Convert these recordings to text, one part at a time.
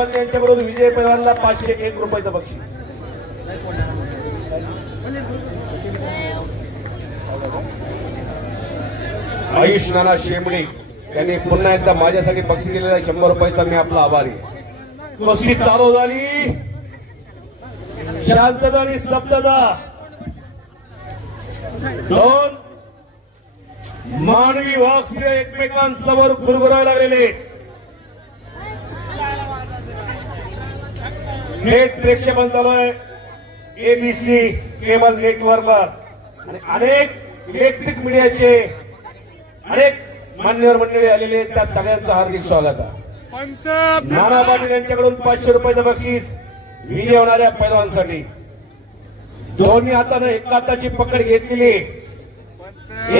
यांच्याकडून विजय पैलवानला 501 रुपयाचं बक्षीस। आयुष नाना शेमडे यांनी पुन्हा एकदा माझ्यासाठी बक्षीस दिलेला 100 रुपयाचा मी आपला आभारी आहे। कुस्ती चालू झाली, शांतता आणि स्तब्धता। दोन मानवी वाक्य एकमेकांसमोर गुरगुरायला लागलेले। थेट प्रेक्षेपण चालू आहे एबीसी केबल नेटवर्कवर आणि अनेक इलेक्ट्रिक मीडियाचे अनेक मान्यवर मंडळी आलेले, त्या सगळ्यांचं हार्दिक स्वागत आहे। नाना पाटील यांच्याकडून 500 रुपयाचं बक्षीस विजय होणाऱ्या पैलवानसाठी। दोन्ही हाताने एका हाताची पकड घेतलेली।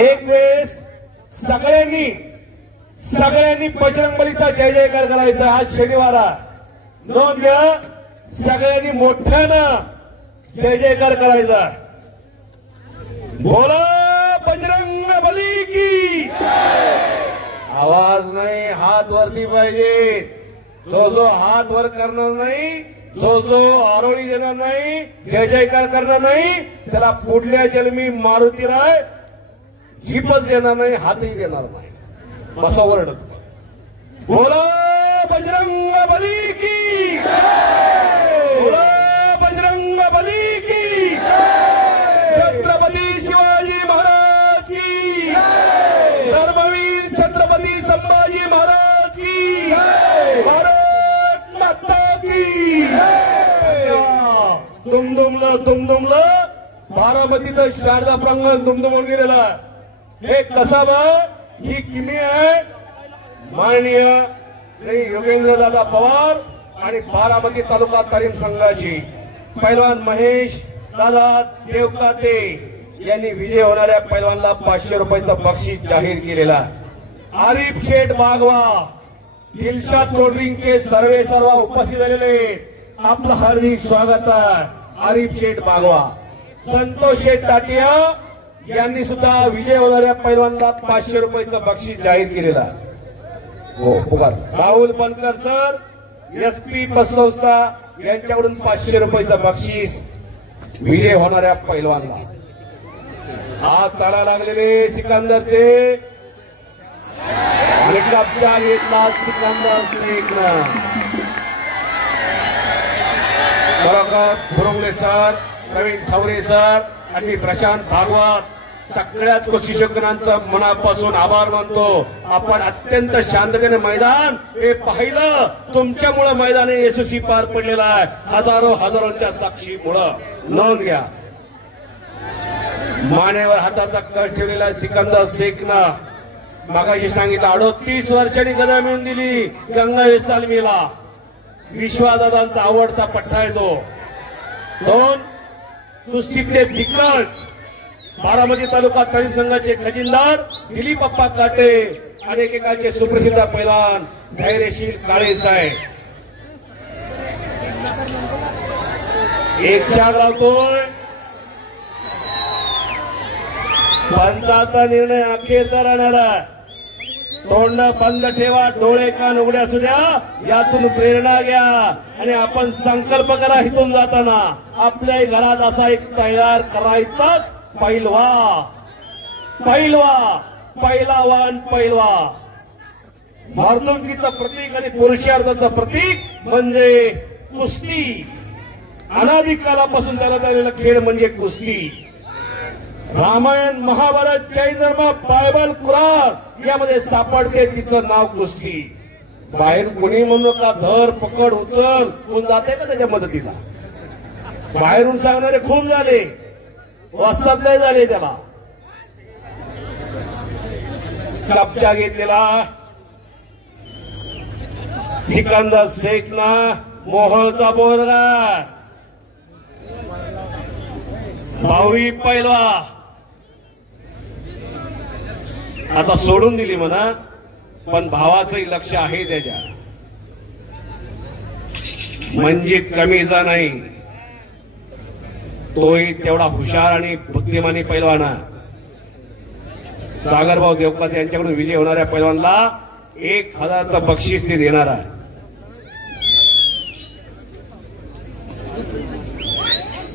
एक वेळेस सगळ्यांनी बजरंगबलीचा जय जयकार करायचा। आज शनिवार आहे, नोंद घ्या, सगळ्यांनी मोठ्यानं जय जयकार करायचा। बोला बजरंगबली की। आवाज नाही, हात वरती पाहिजे। जो हात वर करणार नाही, जो आरोळी देणार नाही, जय जयकार करणार नाही, त्याला पुढल्या जन्मी मारुतीराय जीपच देणार नाही, हातही देणार नाही। बसा ओरडत, बोला बजरंगबली की, बोला बजरंगबली की। छत्रपती शिवाजी महाराज की, धर्मवीर छत्रपती संभाजी महाराज की, भारत माता की। दुमदुमलं बारामतीचं शारदा प्रांगण दुमदुमून गेलेला। हे कसाबा ही किमी आहे माननीय योगेंद्र दादा पवार आणि बारामती तालुका तालीम संघाची। पैलवान महेश दादा देवकाते यांनी विजय होणाऱ्या पैलवानला 500 रुपयाचं बक्षीस जाहीर केलेला। आरिफ शेठ बागवा, दिलशाद कोल्ड्रिंकचे सर्व उपस्थित झालेले, आपलं हार्दिक स्वागत आहे। आरिफ शेठ बागवा, संतोष शेठ टाटिया यांनी सुद्धा विजय होणाऱ्या पैलवानला 500 रुपयाचं बक्षीस जाहीर केलेला। हो पुकार। राहुल बनकर सर, एसपी पतसंस्था यांच्याकडून 500 रुपयाचं बक्षीस विजय होणाऱ्या पैलवानला। हात चालायला लागलेले सिकंदरचे आणि कब्जा घेतला सिकंदर शेखनं। बरोबर भुरुंगले सर, प्रवीण ठावरे सर आणि प्रशांत भागवत सगळ्याच कुस्तीशौकीनांचा मनापासून आभार मानतो। आपण अत्यंत शांततेने मैदान हे पाहिलं, तुमच्यामुळे मैदान यशस्वी पार पडलेला आहे, हजारोंच्या साक्षीमुळे। नोंद घ्या, मानेवर हाताचा कष्ट ठेवलेला सिकंदर शेखनं मागाशी सांगितलं 38 वर्षांनी गदा मिळून दिली गंगा तालमीला। विश्वादादांचा आवडता पट्टा आहे तो। दोन कुस्तीचे दिग्गज बारामती तालुका तालीम संघाचे खजिनदार दिलीप अप्पा काटे आणि एकेकाचे सुप्रसिद्ध पैलवान धैर्यशील काळे साहेब। एक चार लावतोय, पंचाचा निर्णय अखेरचा राहणार आहे। तोंड बंद ठेवा, डोळे कान उघडे असू द्या, यातून प्रेरणा घ्या आणि आपण संकल्प करा इथून जाताना आपल्या घरात असा एक तयार करायचाच पैलवा पैलवान। मार्दुकीचं प्रतीक आणि पुरुषार्थाचं प्रतीक म्हणजे कुस्ती। अनादी कालापासून चालत आलेला खेळ म्हणजे कुस्ती। रामायण, महाभारत, जैन धर्म, बायबल, कुराण यामध्ये सापडते तिचं नाव कुस्ती। बाहेर कोणी म्हणू का धर पकड उचल, कोण जाते का त्याच्या मदतीला? बाहेरून सांगणारे खूप झाले, वस्तातले झाले। त्याला कब्जा घेतलेला सिकंदर शेखना, मोहळचा बोरगा भावी पैलवा आता सोडून दिली म्हणा, पण भावाचंही लक्ष आहे त्याच्या। मंजित कमीचा नाही, तोही तेवढा हुशार आणि बुद्धिमानी पैलवान। सागरभाऊ देवकाते यांच्याकडून विजय होणाऱ्या पैलवानला 1000चं बक्षीस ते देणार आहे।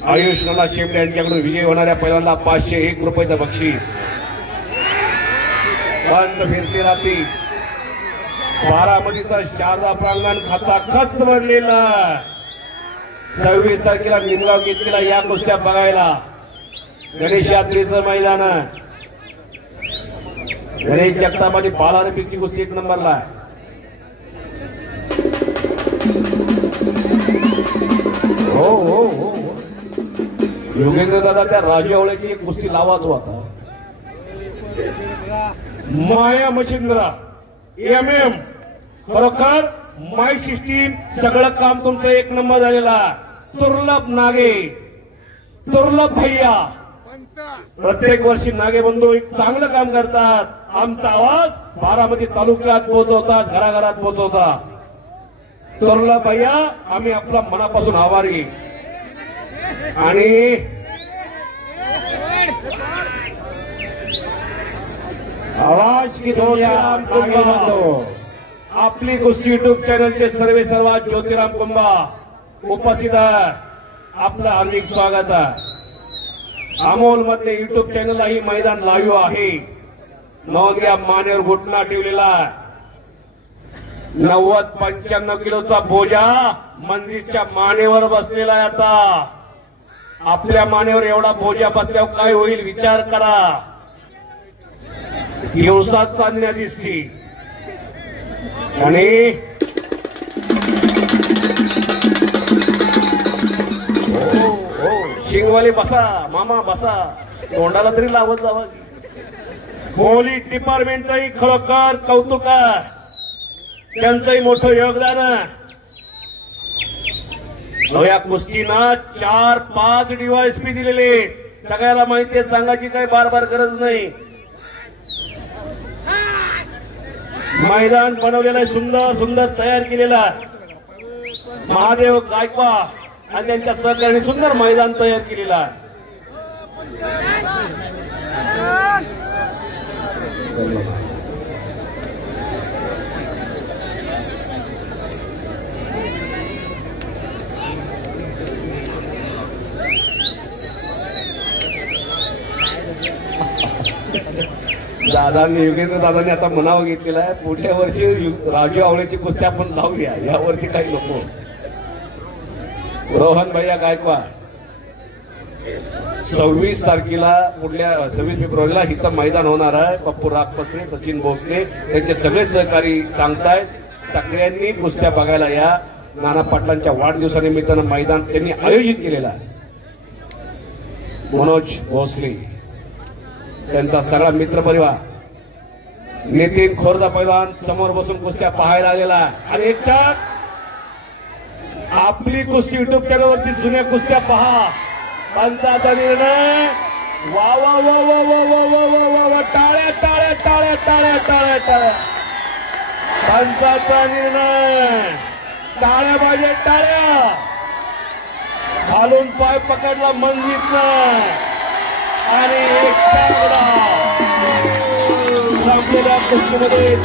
आयुष नाना शेमडे यांच्याकडून विजयी होणाऱ्या पैलवानला 501 रुपयाचं बक्षीस. बंद फिरती राहती बारामतीचा शारदा प्रांगण खचाखच भरलेला. 26 तारखेला निमगाव घेतलेला या कुस्त्या बघायला. गणेश यात्रेचं मैदान. गणेश जगताप आणि बाला रफिकची कुस्ती 1 नंबरला. हो हो हो योगेंद्र दादा त्या राजू आवळेची एक कुस्ती लावाच होता. माया मशिंद्रा MM खरोखर माय सिस्टीम सगळं काम तुमचं 1 नंबर झालेला. दुर्लभ नागे, दुर्लभ भैया प्रत्येक वर्षी नागे बंधू एक चांगलं काम करतात. आमचा आवाज बारामती तालुक्यात पोहोचवतात, घराघरात पोहोचवतात. दुर्लभ भैया आम्ही आपला मनापासून आभारी. आणि आवाज की आपली कुस्ती युट्यूब चॅनलचे सर्व ज्योतिराम कुंभा उपस्थित आहे. आपलं हार्दिक स्वागत आहे. अमोल मधले युट्यूब चॅनलला ही मैदान लाईव्ह आहे. नोंद घ्या, मानेवर घुटणा ठेवलेला. 90-95 किलोचा बोजा मंदिरच्या मानेवर बसलेला आहे. आता आपल्या मानेवर एवढा बोजा बसल्यावर काय होईल विचार करा. दिवसात चालण्या दिसती. आणि शिंगवाले बसा मामा बसा, तोंडाला तरी लावत जावा. पोलीस डिपार्टमेंटचंही खरोखर कौतुक आहे, त्यांचंही मोठं योगदान आहे. या कुस्तीना 4-5 DYSP दिलेले. सगळ्याला माहिती आहे, सांगायची काही बार गरज नाही. मैदान बनवलेलं आहे, सुंदर सुंदर तयार केलेला. महादेव गायकवाड आणि त्यांच्या सहकार्याने सुंदर मैदान तयार केलेलं आहे. दादांनी योगेंद्र दादांनी आता मनावर घेतलेला आहे, पुढल्या वर्षी राजू आवळेची कुस्ती आपण लावूया, या वर्षी काही नको. रोहन भैया गायकवाड 26 तारखेला पुढल्या 26 फेब्रुवारीला इथं मैदान होणार आहे. पप्पू रागपसरे, सचिन भोसले त्यांचे सगळे सहकारी सांगतायत सगळ्यांनी कुस्त्या बघायला या. नाना पाटलांच्या वाढदिवसानिमित्तानं मैदान त्यांनी आयोजित केलेलं आहे. मनोज भोसले त्यांचा सगळा मित्र परिवार, नितीन खोरदा पैलवान समोर बसून कुस्त्या पाहायला आलेला आहे. आणि एक चाक आपली कुस्ती युट्यूब चॅनलवरती जुन्या कुस्त्या पहा. पंचाचा निर्णय. वा वा वा वा वा वा वा वा वा वा, टाळ्या टाळ्या टाळ्या टाळ्या टाळ्या टाळ्या. पंचाचा निर्णय. टाळ्या पाहिजे टाळ्या. खालून पाय पकडला मंजितनं आणि एक चांगला संपलेल्या कुस्तीमध्ये